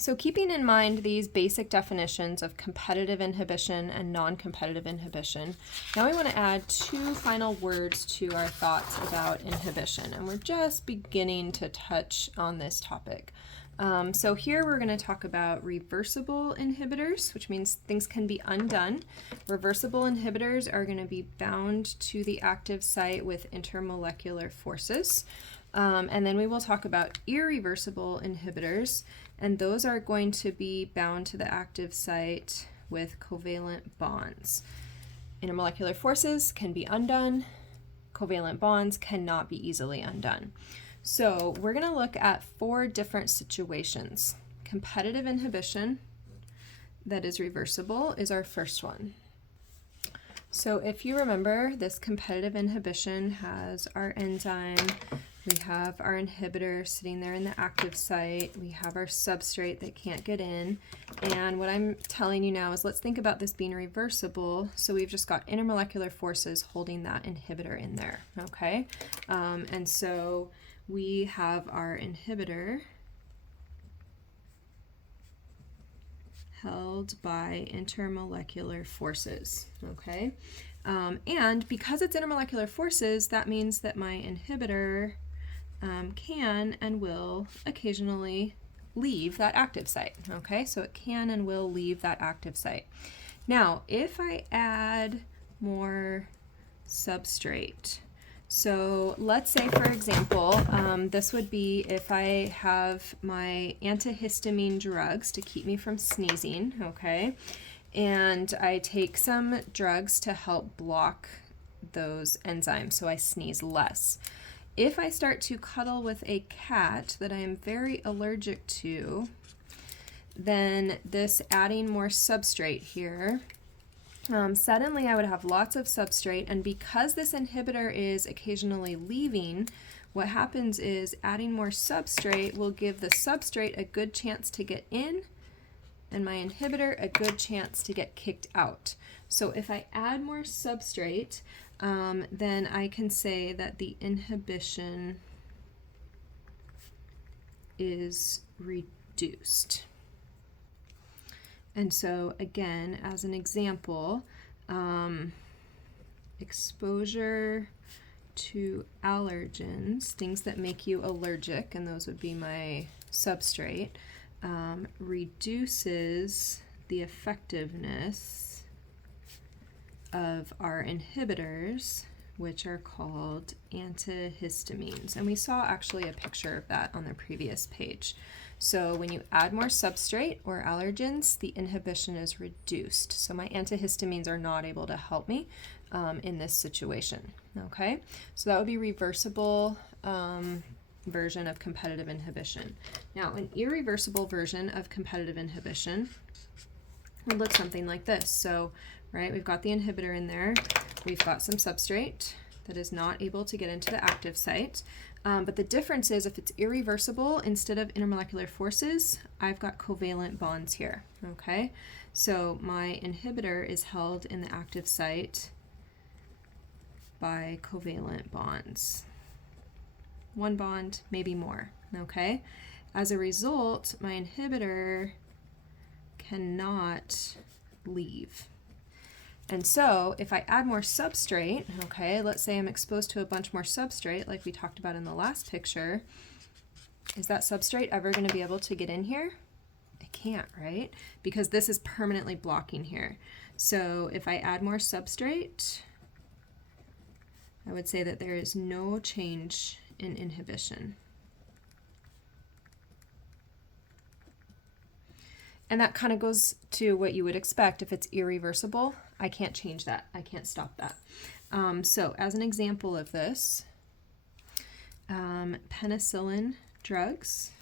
So keeping in mind these basic definitions of competitive inhibition and non-competitive inhibition, now we want to add two final words to our thoughts about inhibition, and we're just beginning to touch on this topic. So here we're going to talk about reversible inhibitors, which means things can be undone. Reversible inhibitors are going to be bound to the active site with intermolecular forces. And then we will talk about irreversible inhibitors, and those are going to be bound to the active site with covalent bonds. Intermolecular forces can be undone. Covalent bonds cannot be easily undone. So we're going to look at 4 different situations. Competitive inhibition that is reversible is our first one. So if you remember, this competitive inhibition has our enzyme, we have our inhibitor sitting there in the active site, we have our substrate that can't get in, and what I'm telling you now is let's think about this being reversible. So we've just got intermolecular forces holding that inhibitor in there, okay? And so we have our inhibitor held by intermolecular forces, okay? And because it's intermolecular forces, that means that my inhibitor can and will occasionally leave that active site, okay? So it can and will leave that active site. Now, if I add more substrate, so let's say, for example, this would be if I have my antihistamine drugs to keep me from sneezing, okay? And I take some drugs to help block those enzymes so I sneeze less. If I start to cuddle with a cat that I am very allergic to, then this adding more substrate here, suddenly I would have lots of substrate, and because this inhibitor is occasionally leaving, what happens is adding more substrate will give the substrate a good chance to get in and my inhibitor a good chance to get kicked out. So if I add more substrate, then I can say that the inhibition is reduced. And so again, as an example, exposure to allergens, things that make you allergic, and those would be my substrate, reduces the effectiveness of our inhibitors, which are called antihistamines. And we saw actually a picture of that on the previous page. So when you add more substrate or allergens, the inhibition is reduced. So my antihistamines are not able to help me in this situation, okay? So that would be reversible version of competitive inhibition. Now, an irreversible version of competitive inhibition would look something like this. So, right, we've got the inhibitor in there, we've got some substrate that is not able to get into the active site, but the difference is if it's irreversible, instead of intermolecular forces, I've got covalent bonds here, okay? So my inhibitor is held in the active site by covalent bonds. One bond, maybe more, okay? As a result, my inhibitor cannot leave. And so if I add more substrate, okay, let's say I'm exposed to a bunch more substrate like we talked about in the last picture, is that substrate ever going to be able to get in here? It can't, right? Because this is permanently blocking here. So if I add more substrate, I would say that there is no change in inhibition. And that kind of goes to what you would expect. If it's irreversible, I can't change that. I can't stop that. So as an example of this, penicillin drugs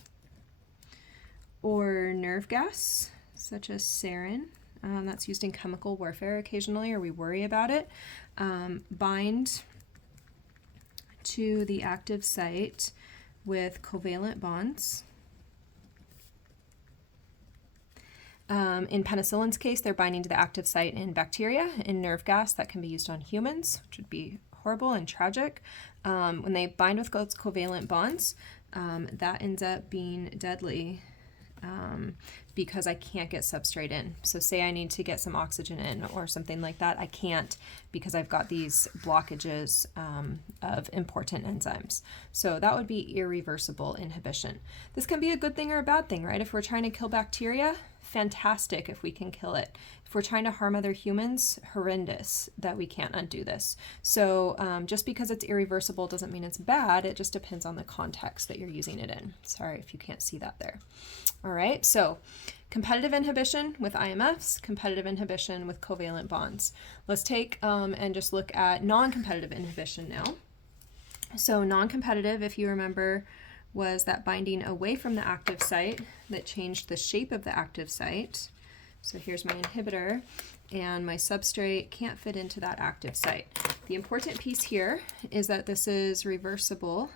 or nerve gas, such as sarin, that's used in chemical warfare occasionally, or we worry about it, bind to the active site with covalent bonds. In penicillin's case, they're binding to the active site in bacteria. In nerve gas, that can be used on humans, which would be horrible and tragic. When they bind with covalent bonds, that ends up being deadly because I can't get substrate in. So say I need to get some oxygen in or something like that, I can't because I've got these blockages of important enzymes. So that would be irreversible inhibition. This can be a good thing or a bad thing, right? If we're trying to kill bacteria, fantastic if we can kill it. If we're trying to harm other humans, horrendous that we can't undo this. So just because it's irreversible doesn't mean it's bad. It just depends on the context that you're using it in. Sorry if you can't see that there. All right, so competitive inhibition with IMFs, competitive inhibition with covalent bonds. Let's take and just look at non-competitive inhibition now. So non-competitive, if you remember, was that binding away from the active site that changed the shape of the active site. So here's my inhibitor, and my substrate can't fit into that active site. The important piece here is that this is reversible.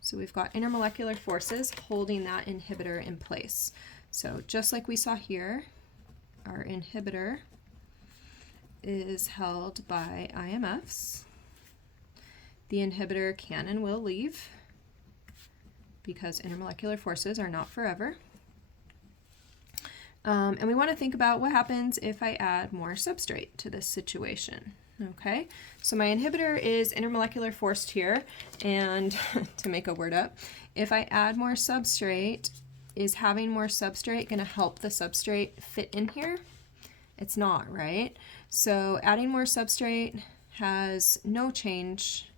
So we've got intermolecular forces holding that inhibitor in place. So just like we saw here, our inhibitor is held by IMFs. The inhibitor can and will leave because intermolecular forces are not forever. And we want to think about what happens if I add more substrate to this situation. Okay, so my inhibitor is intermolecular forced here, and to make a word up, if I add more substrate, is having more substrate going to help the substrate fit in here? It's not, right? So adding more substrate has no change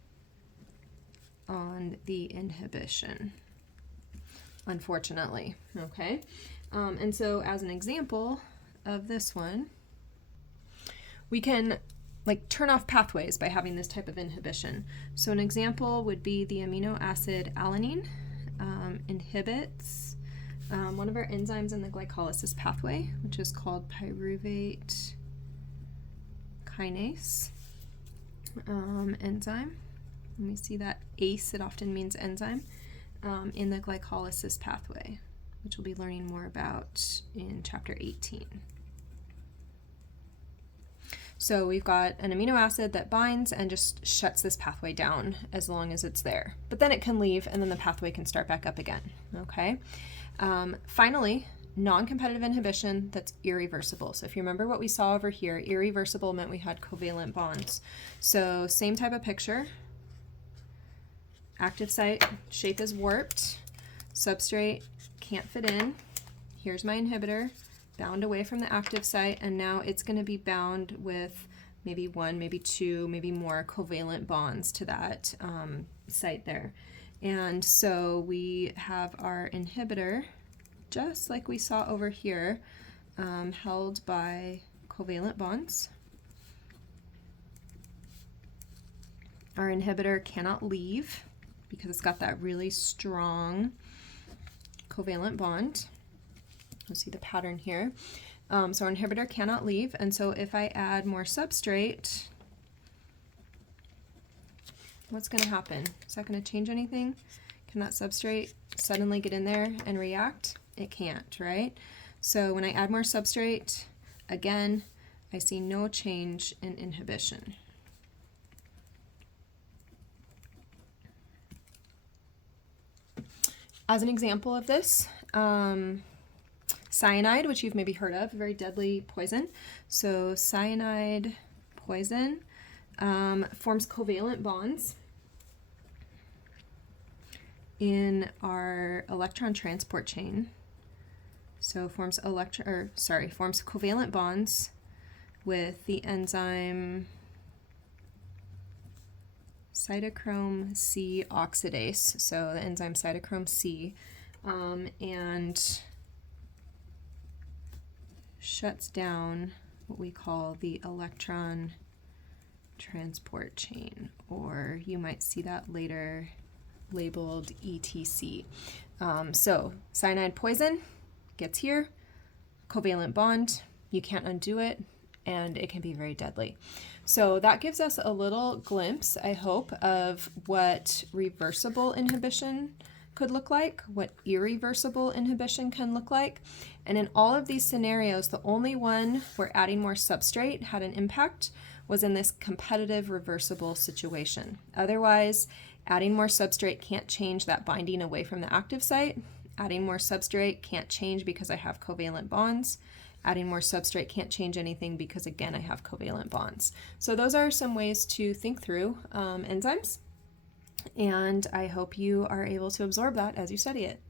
on the inhibition, unfortunately. Okay, and so as an example of this one, we can turn off pathways by having this type of inhibition. So an example would be the amino acid alanine inhibits one of our enzymes in the glycolysis pathway, which is called pyruvate kinase enzyme. When we see that ACE, it often means enzyme in the glycolysis pathway, which we'll be learning more about in chapter 18. So we've got an amino acid that binds and just shuts this pathway down as long as it's there. But then it can leave and then the pathway can start back up again, okay? Finally, non-competitive inhibition that's irreversible. So if you remember what we saw over here, irreversible meant we had covalent bonds. So same type of picture. Active site, shape is warped, substrate can't fit in. Here's my inhibitor, bound away from the active site, and now it's going to be bound with maybe one, maybe two, maybe more covalent bonds to that site there. And so we have our inhibitor, just like we saw over here, held by covalent bonds. Our inhibitor cannot leave because it's got that really strong covalent bond. You'll see the pattern here. So our inhibitor cannot leave, and so if I add more substrate, what's going to happen? Is that going to change anything? Can that substrate suddenly get in there and react? It can't, right? So when I add more substrate, again, I see no change in inhibition. As an example of this, cyanide, which you've maybe heard of, a very deadly poison. So cyanide poison forms covalent bonds in our electron transport chain. So forms covalent bonds with the enzyme cytochrome C oxidase, so the enzyme cytochrome C, and shuts down what we call the electron transport chain, or you might see that later labeled ETC. So cyanide poison gets here, covalent bond, you can't undo it, and it can be very deadly. So that gives us a little glimpse, I hope, of what reversible inhibition could look like, what irreversible inhibition can look like. And in all of these scenarios, the only one where adding more substrate had an impact was in this competitive reversible situation. Otherwise, adding more substrate can't change that binding away from the active site, Adding more substrate can't change because I have covalent bonds. Adding more substrate can't change anything because, again, I have covalent bonds. So those are some ways to think through enzymes, and I hope you are able to absorb that as you study it.